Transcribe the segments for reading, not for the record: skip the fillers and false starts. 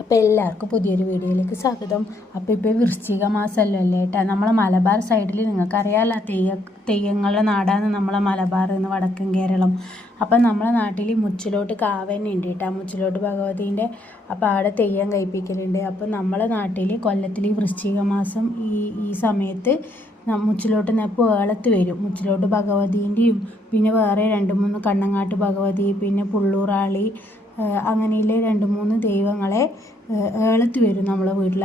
അപ്പോൾ എല്ലാവർക്കും പുതിയൊരു വീഡിയോയിലേക്ക് സ്വാഗതം. അപ്പോൾ ഇപ്പോൾ വൃശ്ചിക മാസമല്ലോ അല്ലേ ഏട്ടാ. നമ്മളെ മലബാർ സൈഡിൽ നിങ്ങൾക്കറിയാമല്ലോ തെയ്യങ്ങളുടെ നാടാണ് നമ്മളെ മലബാർ എന്ന് വടക്കൻ കേരളം. അപ്പം നമ്മളെ നാട്ടിൽ മുച്ചിലോട്ട് കാവന്നെ ഉണ്ട് കേട്ടോ, മുച്ചിലോട്ട് ഭഗവതീൻ്റെ. അപ്പോൾ അവിടെ തെയ്യം കഴിപ്പിക്കലുണ്ട്. അപ്പോൾ നമ്മളെ നാട്ടിൽ കൊല്ലത്തിൽ വൃശ്ചിക മാസം ഈ സമയത്ത് മുച്ചിലോട്ട് നെപ്പ് ഏളത്ത് വരും. മുച്ചിലോട്ട് ഭഗവതീൻ്റെയും പിന്നെ വേറെ 2-3 കണ്ണങ്ങാട്ട് ഭഗവതി പിന്നെ പുള്ളൂറാളി അങ്ങനെയുള്ള 2-3 ദൈവങ്ങളെ ഏളത്ത് വരും നമ്മളെ വീട്ടിൽ.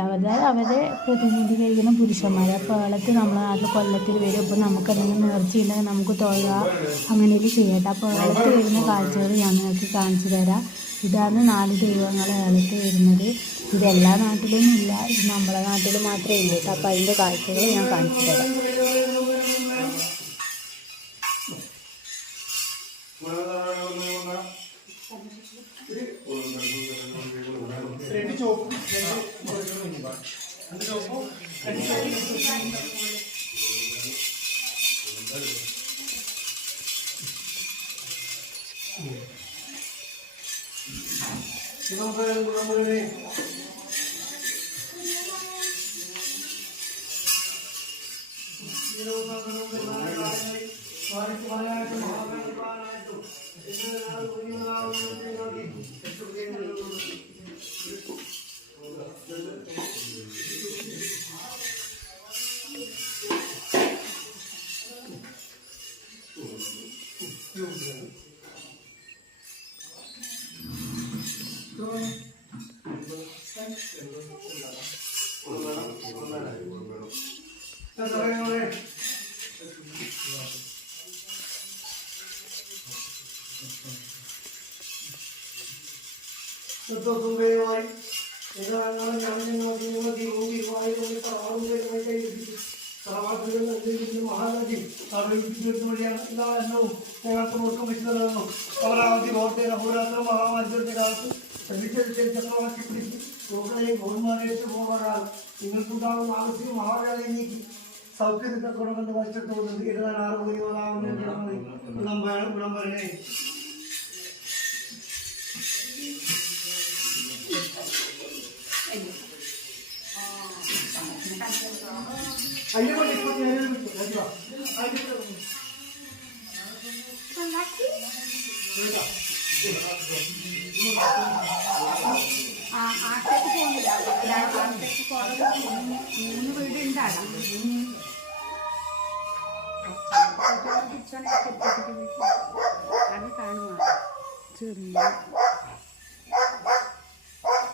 അവരെ പ്രതിനിധീകരിക്കുന്ന പുരുഷന്മാർ. അപ്പോൾ ഏളത്ത് നമ്മളെ നാട്ടിൽ കൊല്ലത്തിൽ വരും. അപ്പോൾ നമുക്ക് എന്തെങ്കിലും നേർച്ചയുണ്ടെങ്കിൽ നമുക്ക് തൊഴുക അങ്ങനെയൊക്കെ ചെയ്യട്ടെ. അപ്പോൾ ഏളത്ത് വരുന്ന കാഴ്ചകൾ ഞാൻ നിങ്ങൾക്ക് കാണിച്ചു തരാം. ഇതാണ് 4 ദൈവങ്ങൾ ഏളത്ത് വരുന്നത്. ഇതെല്ലാ നാട്ടിലൊന്നും ഇല്ല, ഇത് നമ്മളെ നാട്ടിൽ മാത്രമേ ഉള്ളൂ. അപ്പോൾ അതിൻ്റെ കാഴ്ചകൾ ഞാൻ കാണിച്ചു തരാം. നിങ്ങൾക്കുണ്ടാകുന്ന ആവശ്യം മഹാരാജയെ നീക്കി സൗഖ്യത്തെ കൊടുക്കുന്ന വർഷത്ത് പോകുന്നത് 26 വിളംബരനെ ആട്ടേക്ക് പോകുന്നില്ല. ആട്ടേക്ക് പോകുന്നത് 3 വീട് ഉണ്ടാണ്. അത് കാണുക ചെറിയ